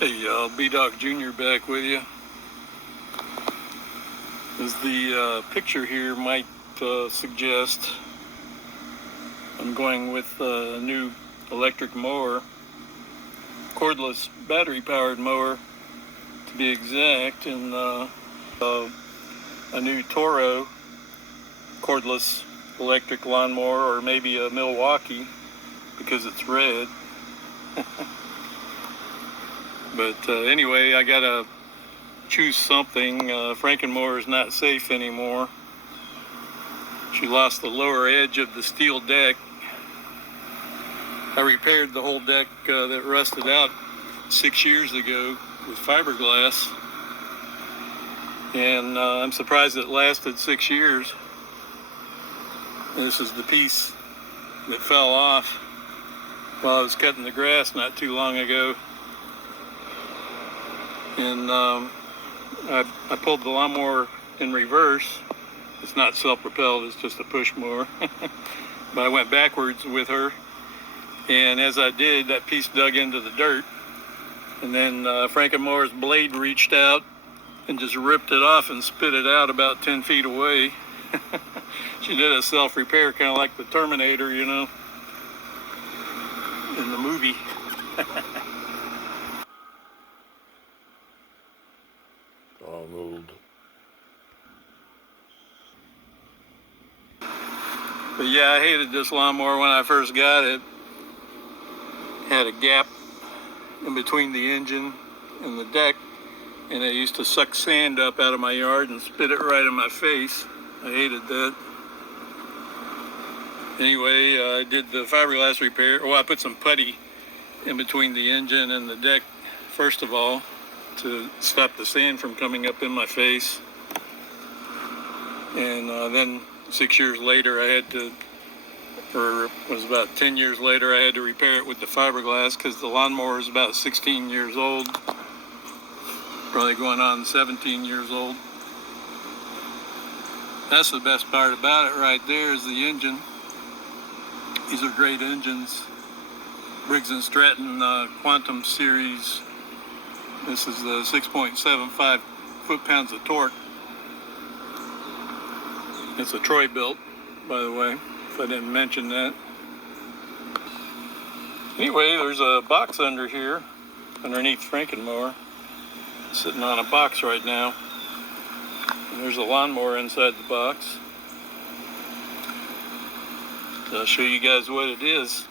Hey y'all, B-Dog Jr. back with you. As the picture here might suggest, I'm going with a new electric mower, cordless battery-powered mower to be exact, and a new Toro cordless electric lawnmower, or maybe a Milwaukee because it's red. But anyway, I gotta choose something. Frankenmower is not safe anymore. She lost the lower edge of the steel deck. I repaired the whole deck that rusted out 6 years ago with fiberglass, and I'm surprised it lasted 6 years. This is the piece that fell off while I was cutting the grass not too long ago, and I pulled the lawnmower in reverse. It's not self-propelled, it's just a push mower. But I went backwards with her, and as I did, that piece dug into the dirt, and then Frankenmower's blade reached out and just ripped it off and spit it out about 10 feet away. She did a self-repair, kind of like the Terminator, you know, in the movie. Arnold. But yeah, I hated this lawnmower when I first got it. Had a gap in between the engine and the deck, and it used to suck sand up out of my yard and spit it right in my face. I hated that. Anyway, I did the fiberglass repair. Well, I put some putty in between the engine and the deck, first of all, to stop the sand from coming up in my face. And then 6 years later, I had to, or it was about 10 years later, I had to repair it with the fiberglass because the lawnmower is about 16 years old, probably going on 17 years old. That's the best part about it right there, is the engine. These are great engines. Briggs & Stratton Quantum Series. This is the 6.75 foot-pounds of torque. It's a Troy built, by the way, if I didn't mention that. Anyway, there's a box under here, underneath Frankenmower, sitting on a box right now. And there's a lawnmower inside the box. So I'll show you guys what it is.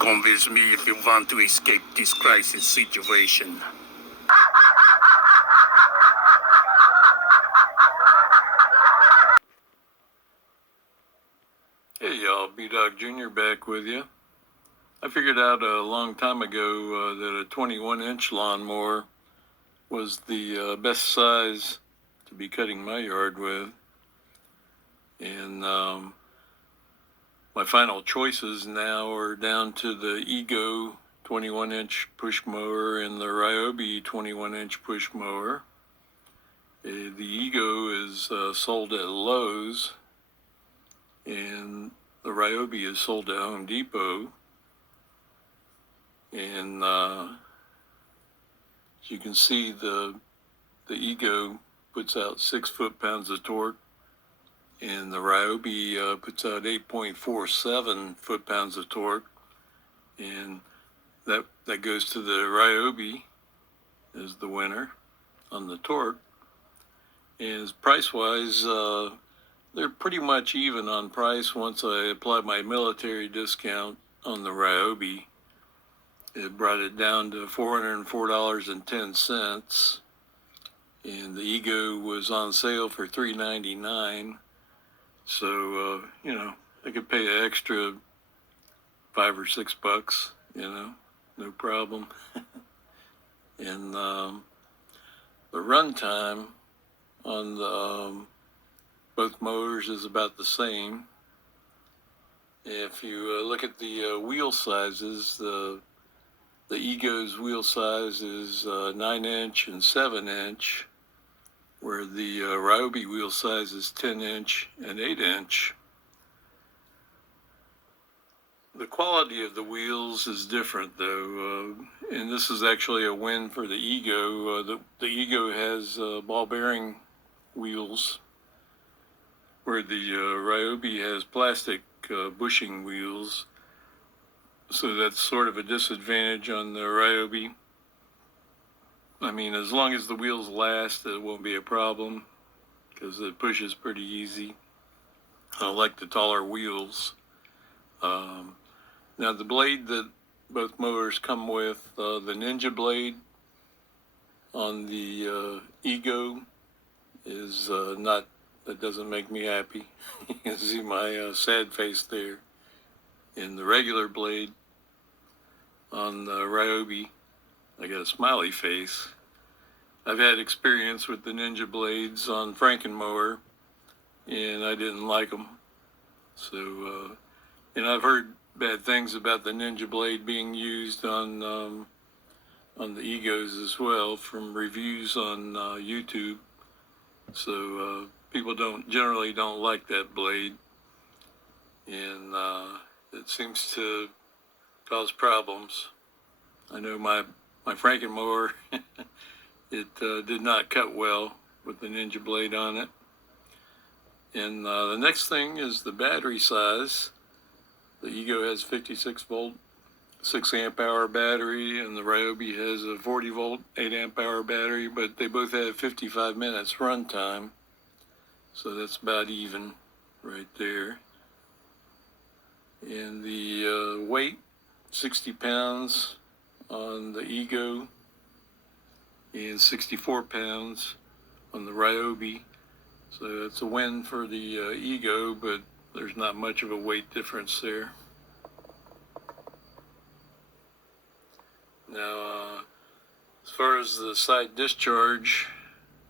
Convince me if you want to escape this crisis situation. Hey y'all, B-Dog Jr. back with you. I figured out a long time ago that a 21-inch lawnmower was the best size to be cutting my yard with. And my final choices now are down to the Ego 21-inch push mower and the Ryobi 21-inch push mower. The Ego is sold at Lowe's, and the Ryobi is sold at Home Depot. And as you can see, the Ego puts out 6 foot-pounds of torque, and the Ryobi puts out 8.47 foot-pounds of torque, and that goes to the Ryobi as the winner on the torque. And price-wise, they're pretty much even on price once I apply my military discount on the Ryobi. It brought it down to $404.10, and the Ego was on sale for $399. So, you know, I could pay an extra $5 or $6, you know, no problem. And the run time on the both mowers is about the same. If you look at the wheel sizes, the Ego's wheel size is 9-inch and 7-inch, where the Ryobi wheel size is 10-inch and 8-inch. The quality of the wheels is different, though, and this is actually a win for the Ego. The Ego has ball bearing wheels, where the Ryobi has plastic bushing wheels. So that's sort of a disadvantage on the Ryobi. I mean, as long as the wheels last, it won't be a problem because it pushes pretty easy. I like the taller wheels. Now, the blade that both mowers come with, the Ninja blade on the Ego is not, that doesn't make me happy. You can see my sad face there. In the regular blade on the Ryobi, I got a smiley face. I've had experience with the Ninja blades on Frankenmower, and I didn't like them. So, and I've heard bad things about the Ninja blade being used on the Egos as well from reviews on YouTube. So people generally don't like that blade, and it seems to cause problems. I know my Frankenmower, it did not cut well with the Ninja blade on it. And the next thing is the battery size. The Ego has 56 volt, 6 amp hour battery, and the Ryobi has a 40 volt, 8 amp hour battery, but they both have 55 minutes run time. So that's about even right there. And the weight, 60 pounds on the Ego and 64 pounds on the Ryobi. So it's a win for the Ego, but there's not much of a weight difference there. Now, as far as the side discharge,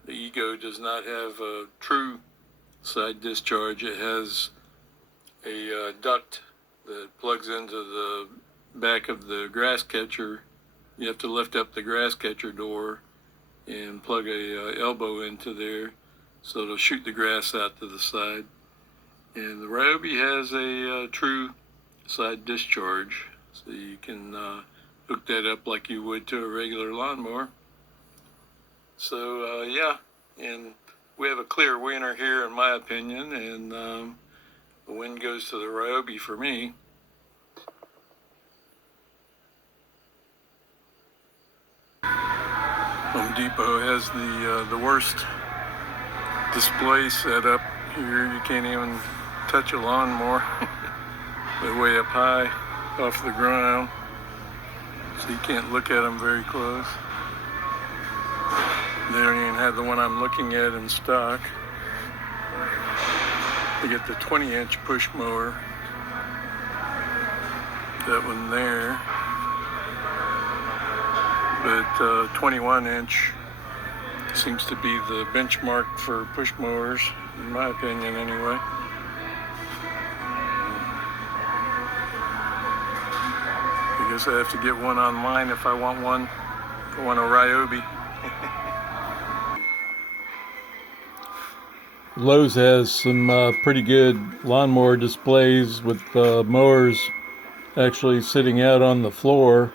the Ego does not have a true side discharge. It has a duct that plugs into the back of the grass catcher. You have to lift up the grass catcher door and plug a elbow into there so it'll shoot the grass out to the side. And the Ryobi has a true side discharge, so you can hook that up like you would to a regular lawnmower. So yeah, and we have a clear winner here in my opinion, and the win goes to the Ryobi for me. Home Depot has the worst display set up here. You can't even touch a lawnmower. They're way up high off the ground, so you can't look at them very close. They don't even have the one I'm looking at in stock. They get the 20-inch push mower, that one there, but 21-inch seems to be the benchmark for push mowers, in my opinion anyway. I guess I have to get one online if I want one. I want a Ryobi. Lowe's has some pretty good lawnmower displays with mowers actually sitting out on the floor.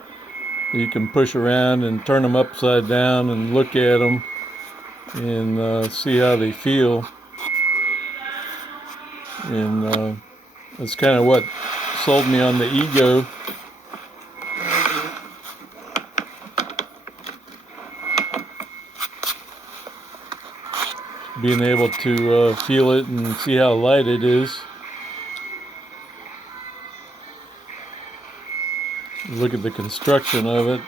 You can push around and turn them upside down and look at them and see how they feel. And that's kind of what sold me on the Ego. Being able to feel it and see how light it is. Look at the construction of it.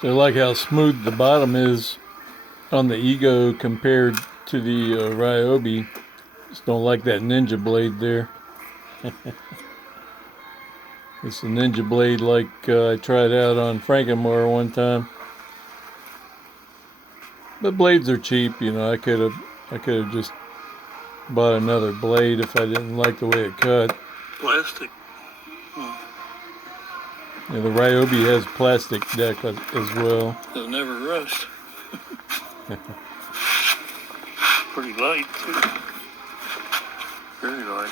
So I like how smooth the bottom is on the Ego compared to the Ryobi. Just don't like that Ninja blade there. It's a Ninja blade like I tried out on Frankenmower one time. But blades are cheap, you know. I could have just bought another blade if I didn't like the way it cut. Plastic. Yeah, the Ryobi has plastic deck as well. It'll never rust. Pretty light too. Very light.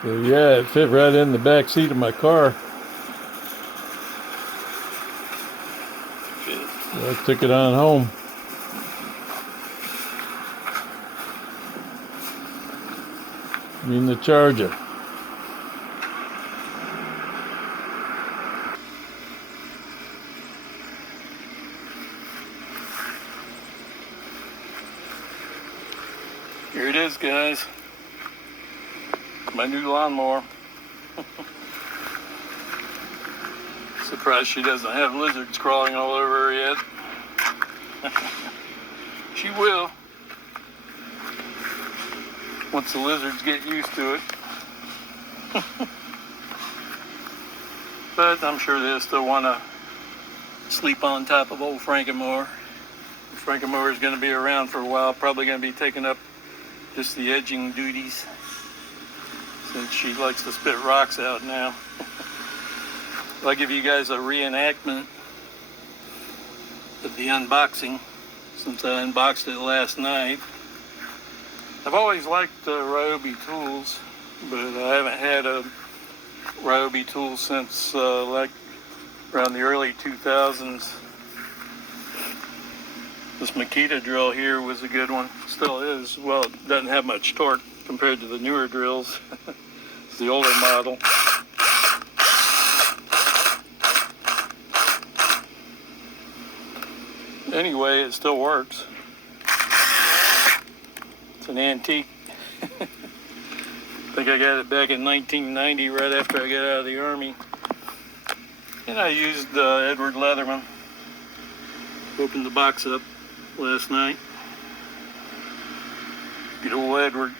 So yeah, it fit right in the back seat of my car. So I took it on home. I mean the Charger. Here it is, guys. My new lawnmower. Surprised she doesn't have lizards crawling all over her yet. She will. Once the lizards get used to it. But I'm sure they'll still want to sleep on top of old Frankenmower. Frankenmower is going to be around for a while. Probably going to be taking up just the edging duties, since she likes to spit rocks out now. I'll give you guys a reenactment of the unboxing, since I unboxed it last night. I've always liked Ryobi tools, but I haven't had a Ryobi tool since like around the early 2000s. This Makita drill here was a good one. Still is. Well, it doesn't have much torque compared to the newer drills. It's the older model. Anyway, it still works. It's an antique. I think I got it back in 1990, right after I got out of the Army. And I used Edward Leatherman. Opened the box up last night. Good old Edward.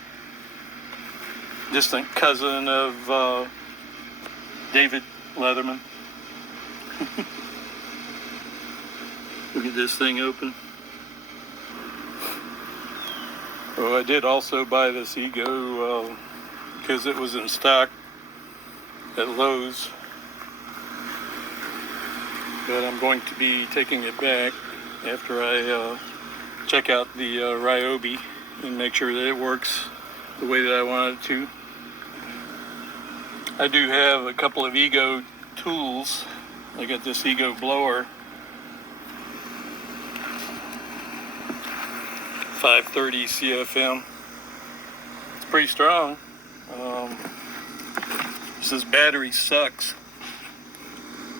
Distant cousin of David Leatherman. Look at this thing open. Oh, I did also buy this Ego because it was in stock at Lowe's. But I'm going to be taking it back after I check out the Ryobi and make sure that it works the way that I want it to. I do have a couple of Ego tools. I got this Ego blower, 530 CFM. It's pretty strong. This battery sucks.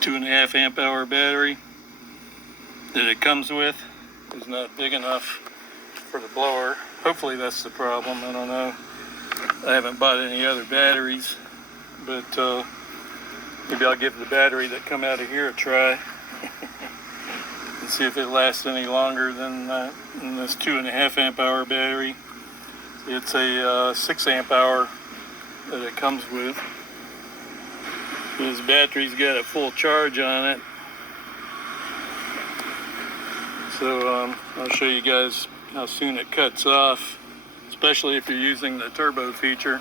2.5 amp hour battery that it comes with is not big enough for the blower. Hopefully that's the problem. I don't know. I haven't bought any other batteries, but maybe I'll give the battery that come out of here a try and see if it lasts any longer than this 2.5 amp hour battery. It's a 6 amp hour that it comes with. This battery's got a full charge on it. So I'll show you guys how soon it cuts off, especially if you're using the turbo feature.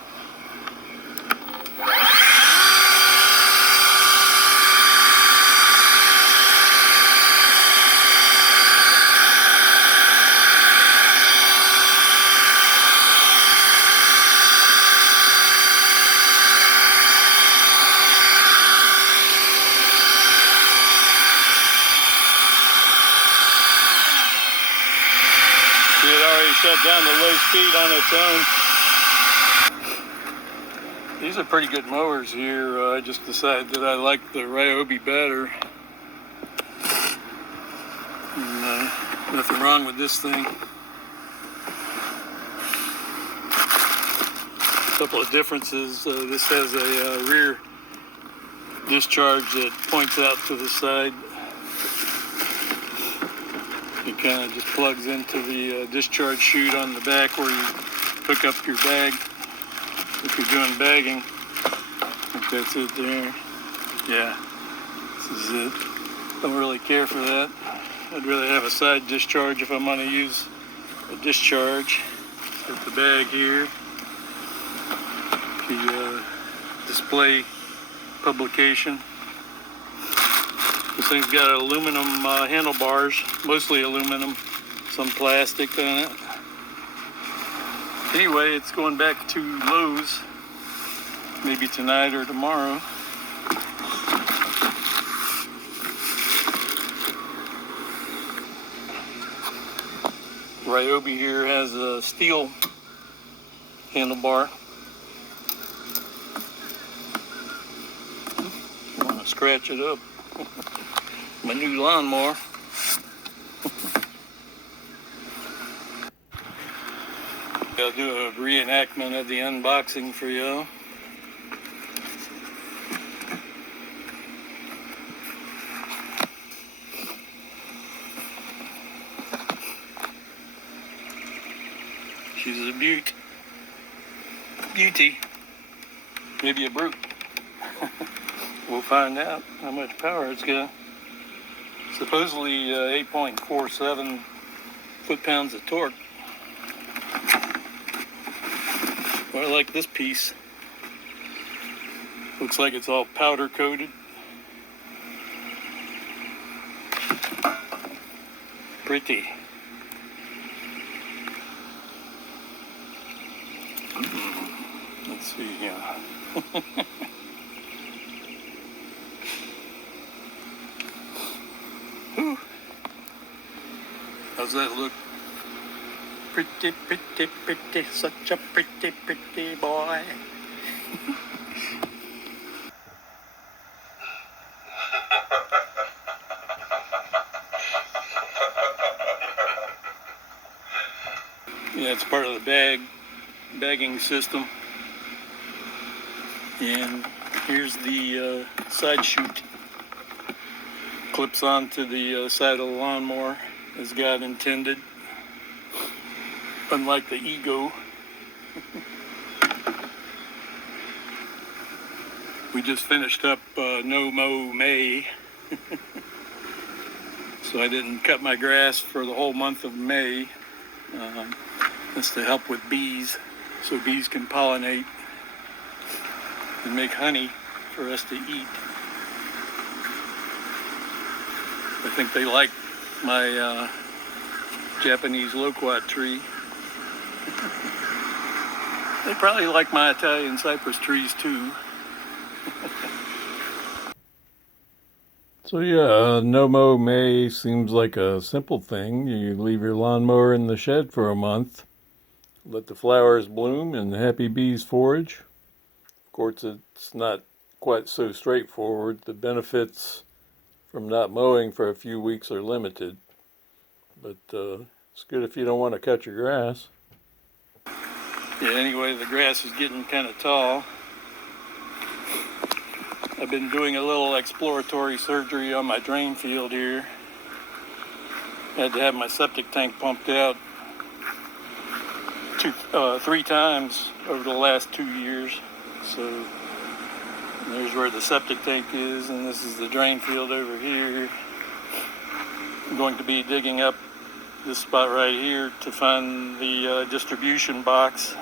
shut down to low speed on its own. These are pretty good mowers here. I just decided that I like the Ryobi better. And, nothing wrong with this thing. A couple of differences. This has a rear discharge that points out to the side. It kind of just plugs into the discharge chute on the back where you hook up your bag if you're doing bagging. I think that's it there. Yeah, this is it. Don't really care for that. I'd rather have a side discharge if I'm going to use a discharge. Got the bag here. The display publication. This thing's got aluminum handlebars, mostly aluminum, some plastic on it. Anyway, it's going back to Lowe's, maybe tonight or tomorrow. Ryobi here has a steel handlebar. I want to scratch it up. My new lawnmower. I'll do a reenactment of the unboxing for y'all. She's a beauty. Maybe a brute. We'll find out how much power it's got. Supposedly 8.47 foot-pounds of torque. Well, I like this piece. Looks like it's all powder coated. Pretty. Let's see here. How's that look? Pretty, such a pretty boy. Yeah, it's part of the bagging system. And here's the side chute. Clips onto the side of the lawnmower as God intended. Unlike the Ego. We just finished up No Mow May. So I didn't cut my grass for the whole month of May. That's to help with bees, so bees can pollinate and make honey for us to eat. I think they like my Japanese loquat tree. They probably like my Italian cypress trees too. So yeah, no mow May seems like a simple thing. You leave your lawnmower in the shed for a month, let the flowers bloom and the happy bees forage. Of course, it's not quite so straightforward. The benefits from not mowing for a few weeks are limited, but it's good if you don't want to cut your grass. Yeah, anyway, the grass is getting kind of tall. I've been doing a little exploratory surgery on my drain field here. I had to have my septic tank pumped out 3 times over the last 2 years. So there's where the septic tank is, and this is the drain field over here. I'm going to be digging up this spot right here to find the distribution box.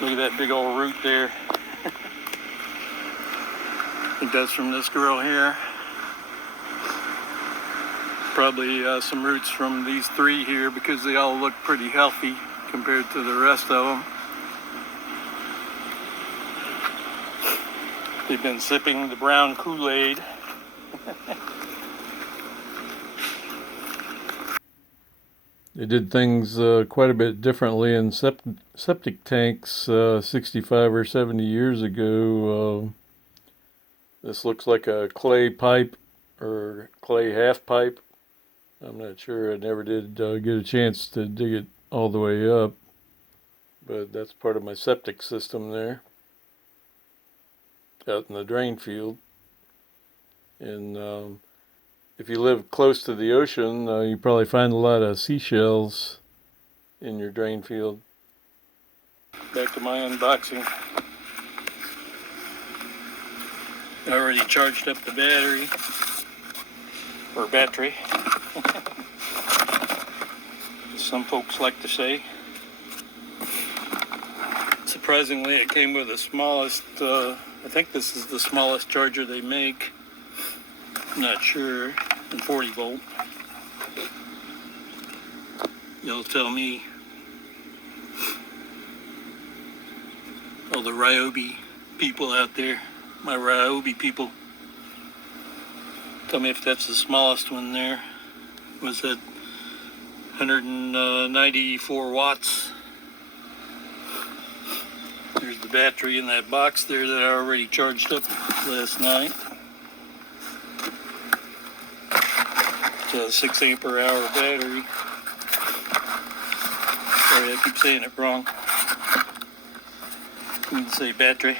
Look at that big old root there. I think that's from this girl here. Probably some roots from these 3 here because they all look pretty healthy compared to the rest of them. They've been sipping the brown Kool-Aid. They did things quite a bit differently in septic tanks 65 or 70 years ago. This looks like a clay pipe or clay half pipe. I'm not sure. I never did get a chance to dig it all the way up, but that's part of my septic system there out in the drain field. And if you live close to the ocean, you probably find a lot of seashells in your drain field. Back to my unboxing. I already charged up the battery, or battery, as some folks like to say. Surprisingly, it came with the smallest, I think this is the smallest charger they make. I'm not sure, and 40 volt. You'll tell me. All the Ryobi people out there, my Ryobi people, tell me if that's the smallest one there. Was that 194 watts? There's the battery in that box there that I already charged up last night. It's a 6 ampere hour battery. Sorry, I keep saying it wrong. I need to say battery.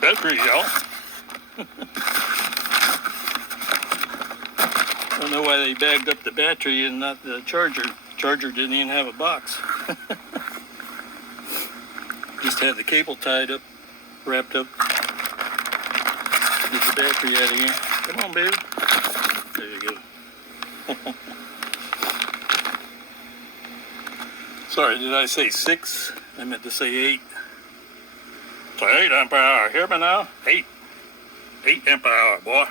Battery, y'all. I don't know why they bagged up the battery and not the charger. The charger didn't even have a box. Just had the cable tied up, wrapped up. Get the battery out of here. Come on, baby. There you go. Sorry, did I say 6? I meant to say 8. So 8 ampere hour. Hear me now? 8 ampere hour, boy.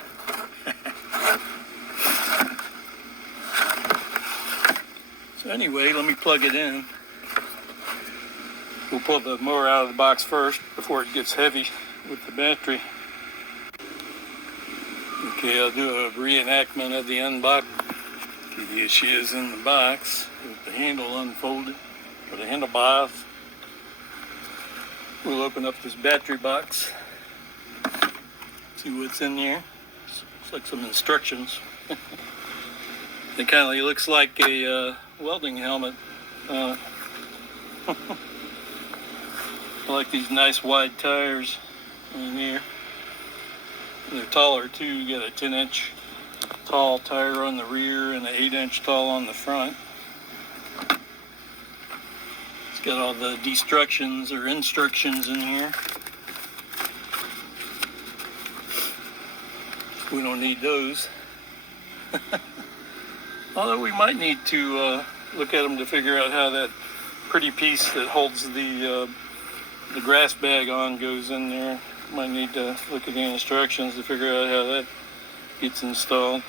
So anyway, let me plug it in. We'll pull the mower out of the box first before it gets heavy with the battery. Okay, I'll do a reenactment of the unbox. Okay, here she is in the box with the handle unfolded, or the handlebars. We'll open up this battery box, see what's in there. Looks like some instructions. It kind of looks like a welding helmet. I like these nice wide tires in here. They're taller too. You got a 10-inch tall tire on the rear and an 8-inch tall on the front. It's got all the instructions in here. We don't need those. Although we might need to look at them to figure out how that pretty piece that holds the grass bag on goes in there. Might need to look at the instructions to figure out how that gets installed.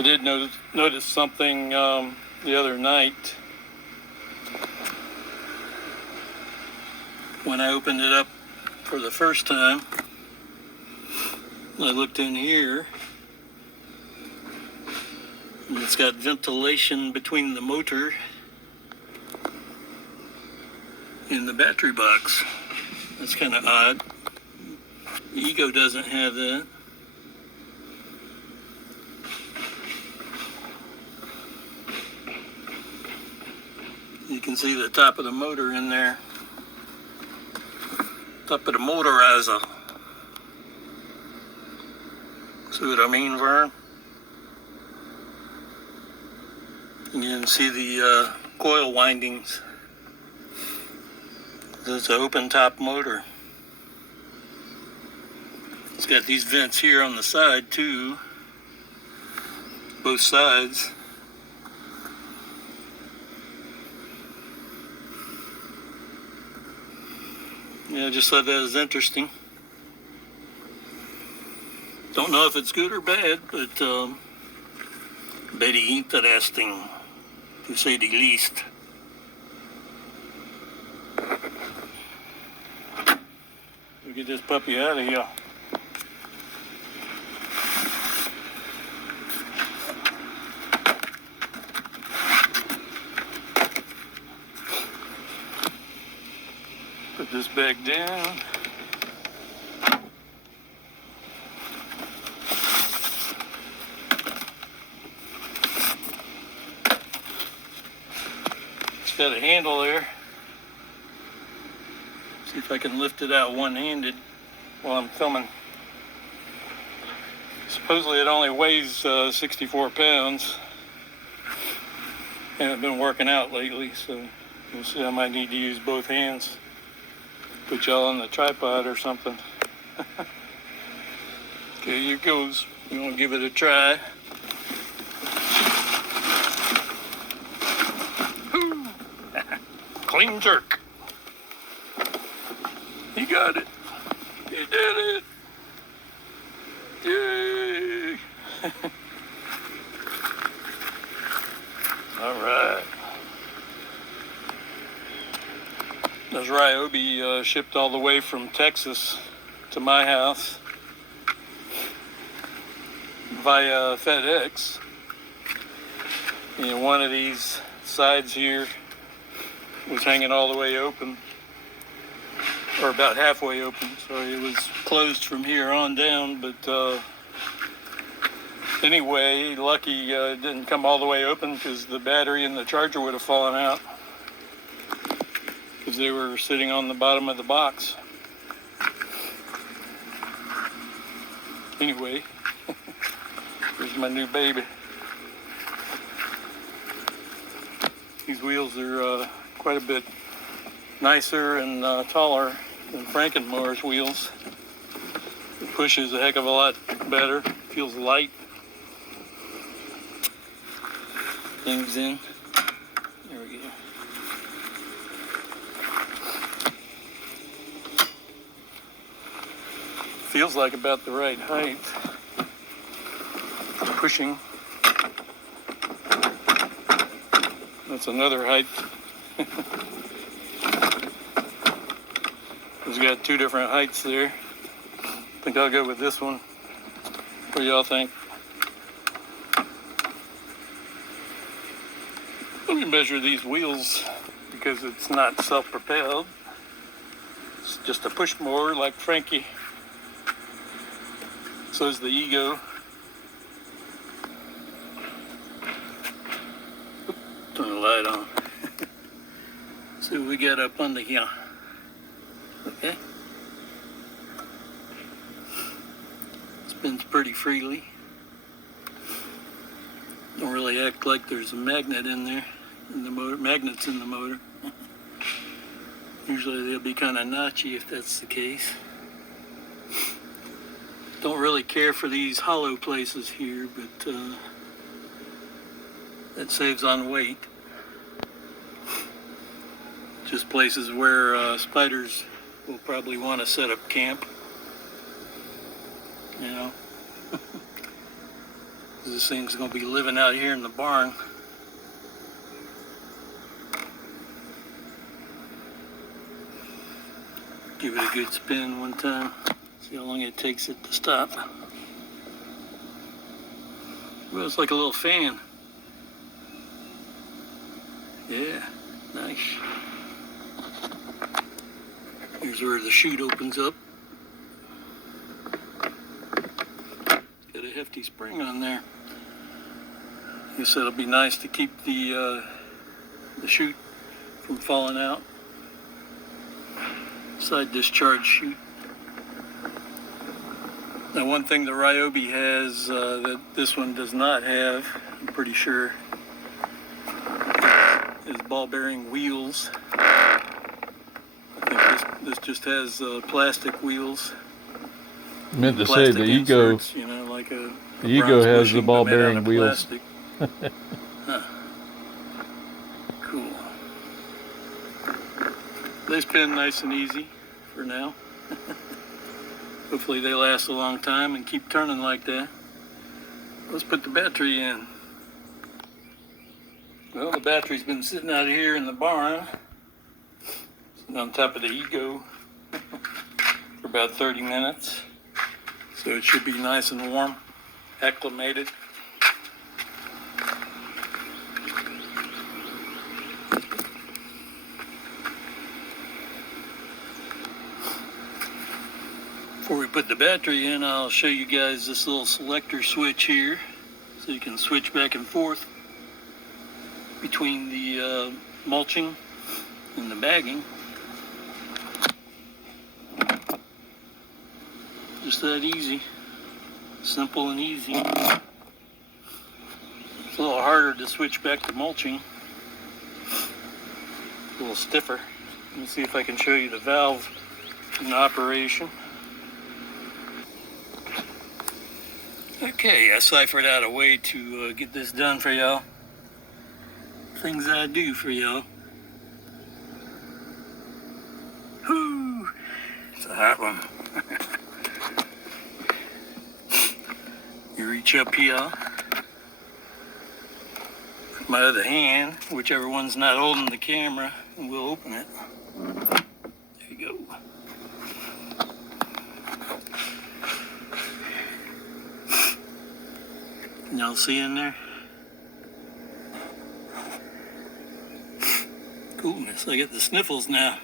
I did notice something the other night when I opened it up for the first time. I looked in here, and it's got ventilation between the motor and the battery box. That's kind of odd. The Ego doesn't have that. You can see the top of the motor in there. Top of the motorizer. See what I mean, Vern? You can see the coil windings. It's an open top motor. It's got these vents here on the side too. Both sides. Yeah, I just thought that was interesting. Don't know if it's good or bad, but very interesting, to say the least. We'll get this puppy out of here. back down. It's got a handle there. See if I can lift it out one-handed while I'm filming. Supposedly it only weighs 64 pounds. Haven't been working out lately, so you'll see I might need to use both hands. Put y'all on the tripod or something. Okay, here goes. We're gonna give it a try. Clean jerk. He got it. He did it. Yay. All right. Those Ryobi shipped all the way from Texas to my house via FedEx. And one of these sides here was hanging all the way open, or about halfway open. Sorry, it was closed from here on down, but anyway, lucky it didn't come all the way open because the battery and the charger would have fallen out because they were sitting on the bottom of the box. Anyway, here's my new baby. These wheels are quite a bit nicer and taller than Frankenmower's wheels. It pushes a heck of a lot better, feels light. Things in. There we go. Feels like about the right height. Pushing. That's another height. It's got two different heights there. I think I'll go with this one. What do y'all think? Let me measure these wheels because it's not self-propelled. It's just a push mower like Frankie. So is the Ego. Turn the light on. See what we got up under here. Okay. Spins pretty freely. Don't really act like there's a magnet in there, in the motor. Magnets in the motor. Usually they'll be kind of notchy if that's the case. Don't really care for these hollow places here, but that saves on weight. Just places where spiders will probably want to set up camp. You know, this thing's going to be living out here in the barn. Give it a good spin one time. See how long it takes it to stop. Well, it's like a little fan. Yeah, nice. Here's where the chute opens up. It's got a hefty spring on there. I guess that'll be nice to keep the chute from falling out. Side discharge chute. Now, one thing the Ryobi has that this one does not have, I'm pretty sure, is ball bearing wheels. I think this just has plastic wheels. I meant to say Plastic the Ego. inserts, you know, like a The Ego bronze has bushing, the ball but made out bearing of wheels. plastic. Huh. Cool. They spin nice and easy for now. Hopefully they last a long time and keep turning like that. Let's put the battery in. Well, the battery's been sitting out here in the barn, sitting on top of the Ego for about 30 minutes. So it should be nice and warm, acclimated. Before we put the battery in, I'll show you guys this little selector switch here, so you can switch back and forth between the mulching and the bagging. Just that easy. Simple and easy. It's a little harder to switch back to mulching. A little stiffer. Let me see if I can show you the valve in operation. Okay, I ciphered out a way to get this done for y'all. Things I do for y'all. Whew, it's a hot one. You reach up here, with my other hand, whichever one's not holding the camera, and we'll open it. There you go. Y'all see in there? Coolness, I get the sniffles now.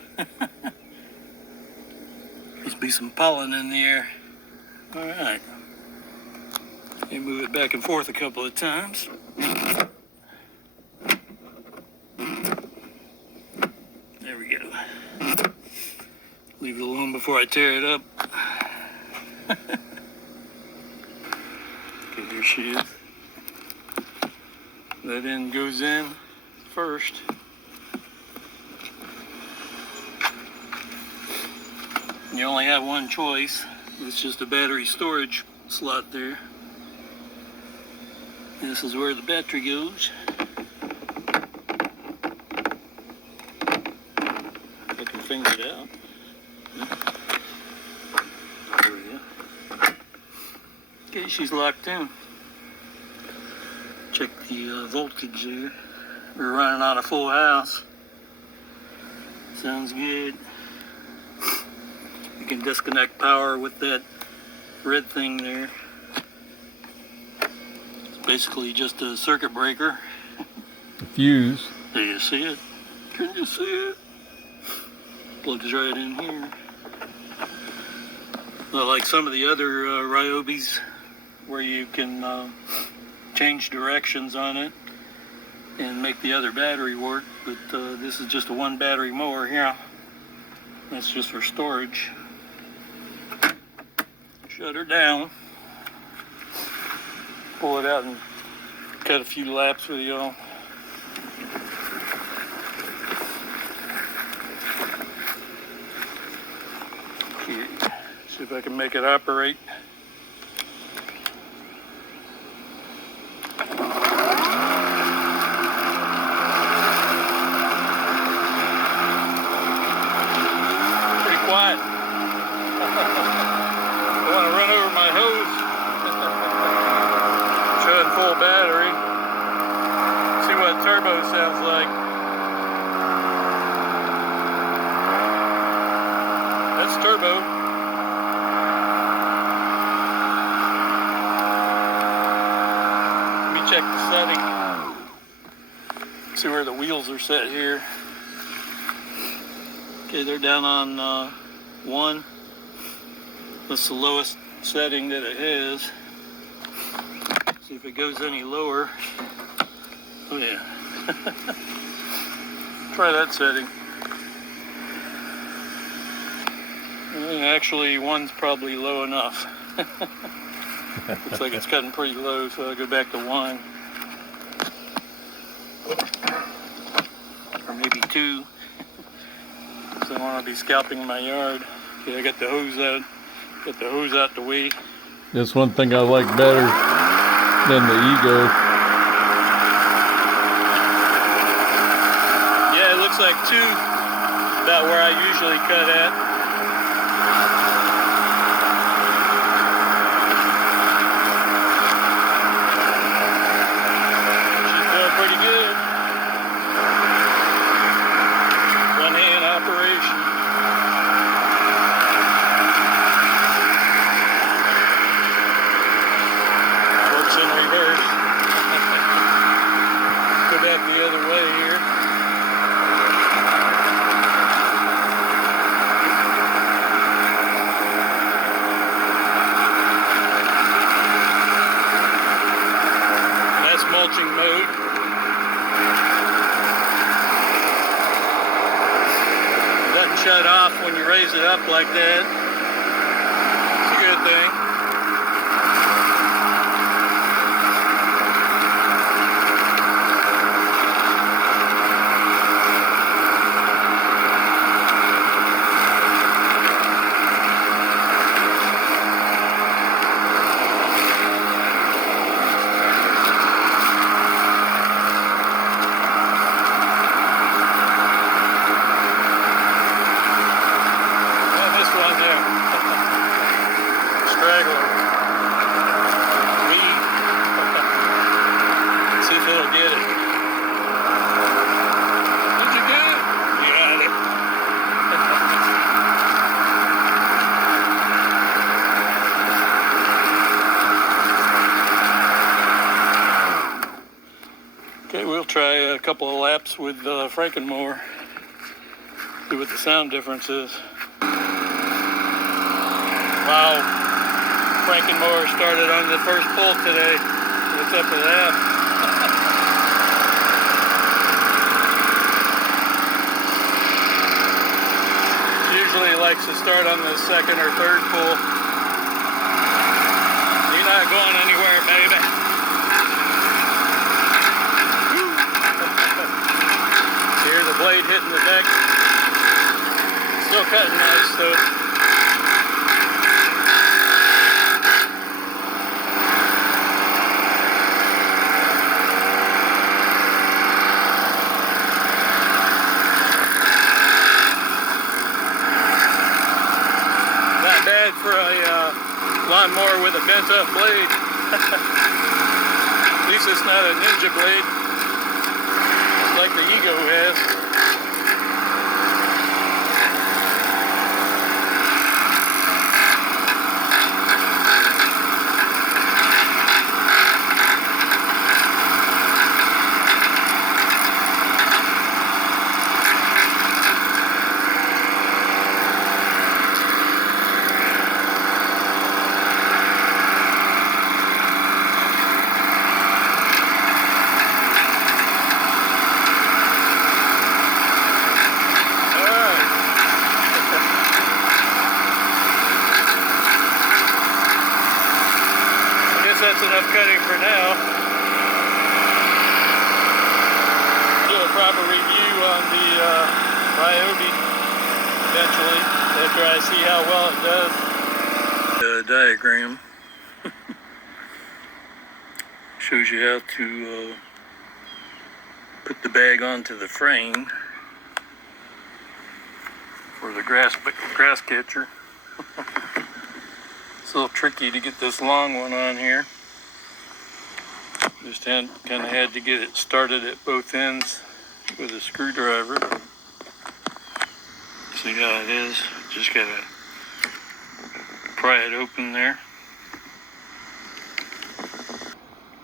Must be some pollen in the air. All right. You move it back and forth a couple of times. There we go. Leave it alone before I tear it up. Okay, here she is. That end goes in first. You only have one choice. It's just a battery storage slot there. This is where the battery goes. I can finger it out. There we go. Okay, she's locked in. Check the voltage there. We're running on a full house. Sounds good. You can disconnect power with that red thing there. It's basically just a circuit breaker. Fuse. Do you see it? Can you see it? Plugs right in here. Not like some of the other Ryobis where you can change directions on it and make the other battery work, but this is just a one battery mower here. That's just for storage. Shut her down. Pull it out and cut a few laps with y'all. Okay, see if I can make it operate. Pretty quiet. I want to run over my hose. Showing full battery. See what turbo sounds like. That's turbo. Let me check the setting. See where the wheels are set here. Okay, they're down on 1. That's the lowest setting that it has. See if it goes any lower. Oh yeah. Try that setting. Actually, 1's probably low enough. Looks like it's cutting pretty low, so I'll go back to 1. Or maybe 2. So I want to be scalping my yard. Okay, I got the hose out. Got the hose out the way. That's one thing I like better than the Ego. Yeah, it looks like 2, about where I usually cut at. She's doing pretty good. One hand operation. Works in reverse. Go back the other way here. cut off when you raise it up like that. It's a good thing. Okay, we'll try a couple of laps with Frankenmower. See what the sound difference is. Wow, Frankenmower started on the first pull today. What's up with that? Usually likes to start on the second or third pull. You're not going anywhere, baby. Hear the blade hitting the deck. Still cutting nice though. Not bad for a lawnmower with a bent up blade. At least it's not a ninja blade like the Ego has. That's enough cutting for now. Do a proper review on the Ryobi eventually after I see how well it does. The diagram shows you how to put the bag onto the frame for the grass catcher. It's a little tricky to get this long one on here. Just kind of had to get it started at both ends with a screwdriver. See how it is? Just gotta pry it open there.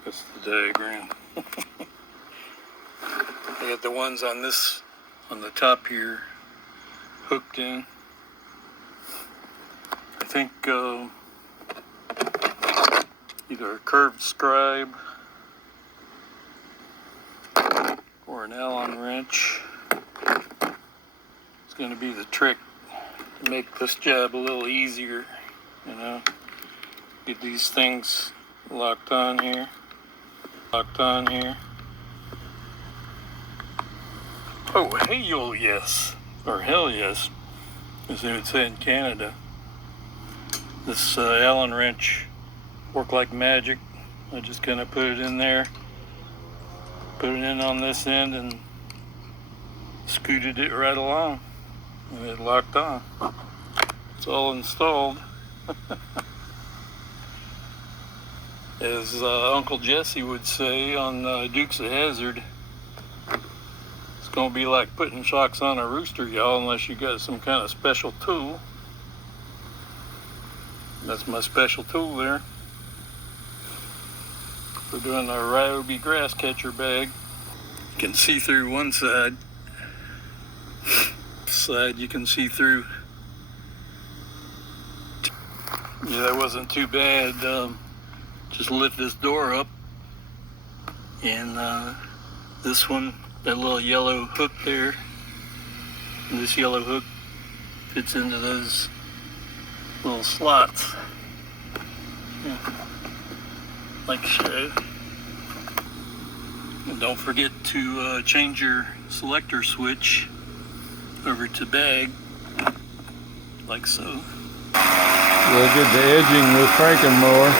That's the diagram. I got the ones on the top here hooked in. I think either a curved scribe or an Allen wrench is going to be the trick to make this job a little easier, you know. Get these things locked on here. Oh, hell yes, or hell yes, as they would say in Canada. This Allen wrench worked like magic. I just kind of put it in there, put it in on this end, and scooted it right along, and it locked on. It's all installed. As Uncle Jesse would say on Dukes of Hazzard, it's gonna be like putting shocks on a rooster, y'all, unless you got some kind of special tool. That's my special tool there. We're doing our Ryobi grass catcher bag. You can see through one side. Side you can see through. Yeah, that wasn't too bad. Just lift this door up, and this one, that little yellow hook there, and this yellow hook fits into those little slots. Yeah. Like so. And don't forget to change your selector switch over to bag, like so. We'll get the edging with Frankenmower.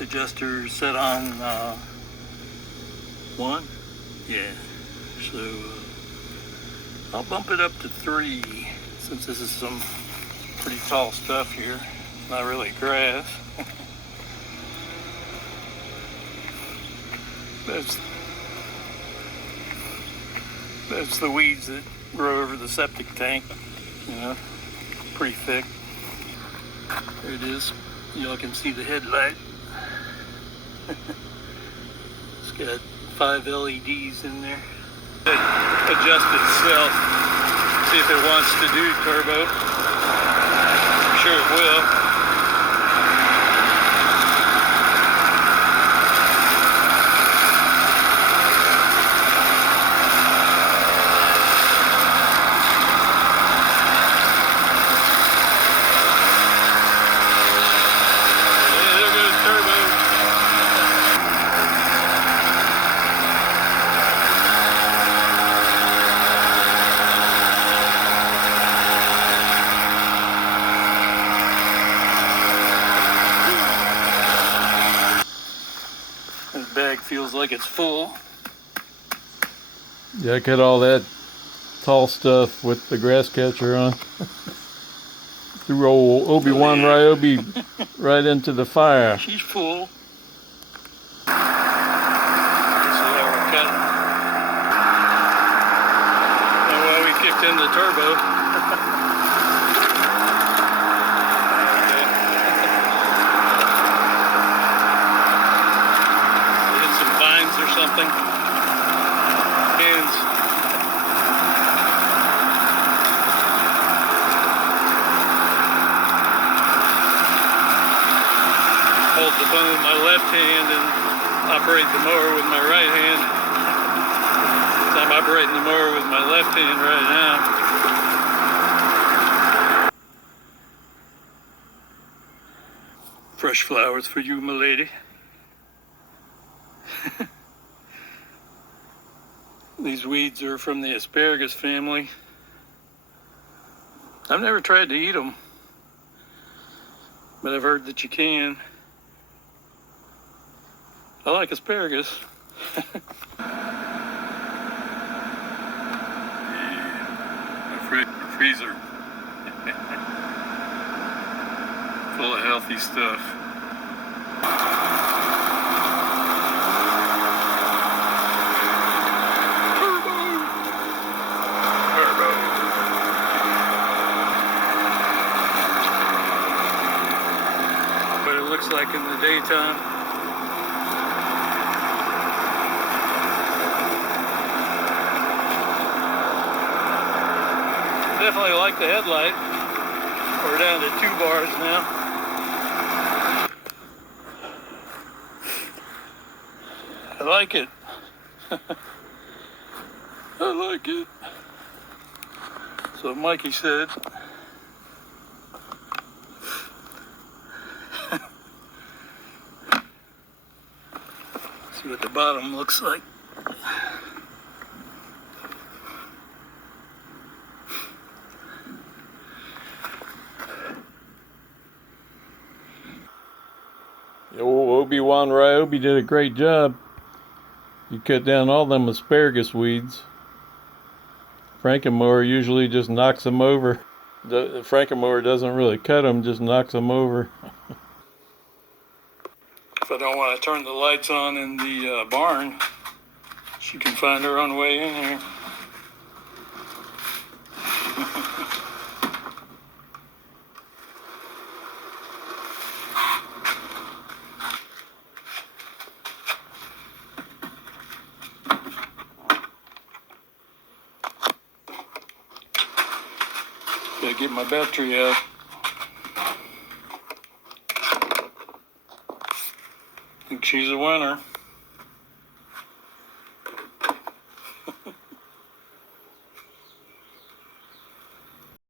Adjuster set on 1. Yeah. So I'll bump it up to 3 since this is some pretty tall stuff here. Not really grass. That's the weeds that grow over the septic tank. You know, pretty thick. There it is. Y'all can see the headlight. It's got 5 LEDs in there. It adjusts itself. See if it wants to do turbo. I'm sure it will. The bag feels like it's full. Yeah, I cut all that tall stuff with the grass catcher on. Threw old Obi-Wan Ryobi right into the fire. She's full. This is how we're cutting. And while we kicked in the turbo. Or something. Hands. Hold the phone with my left hand and operate the mower with my right hand. So I'm operating the mower with my left hand right now. Fresh flowers for you, my lady. These weeds are from the asparagus family. I've never tried to eat them, but I've heard that you can. I like asparagus. Yeah, freezer. Full of healthy stuff. Looks like in the daytime. Definitely like the headlight. We're down to 2 bars now. I like it. I like it. So Mikey said. See what the bottom looks like. Old Obi-Wan Ryobi did a great job. He cut down all them asparagus weeds. Frankenmower usually just knocks them over. The Frankenmower doesn't really cut them, just knocks them over. If I don't want to turn the lights on in the barn, she can find her own way in here. Got get my battery out. I think she's a winner.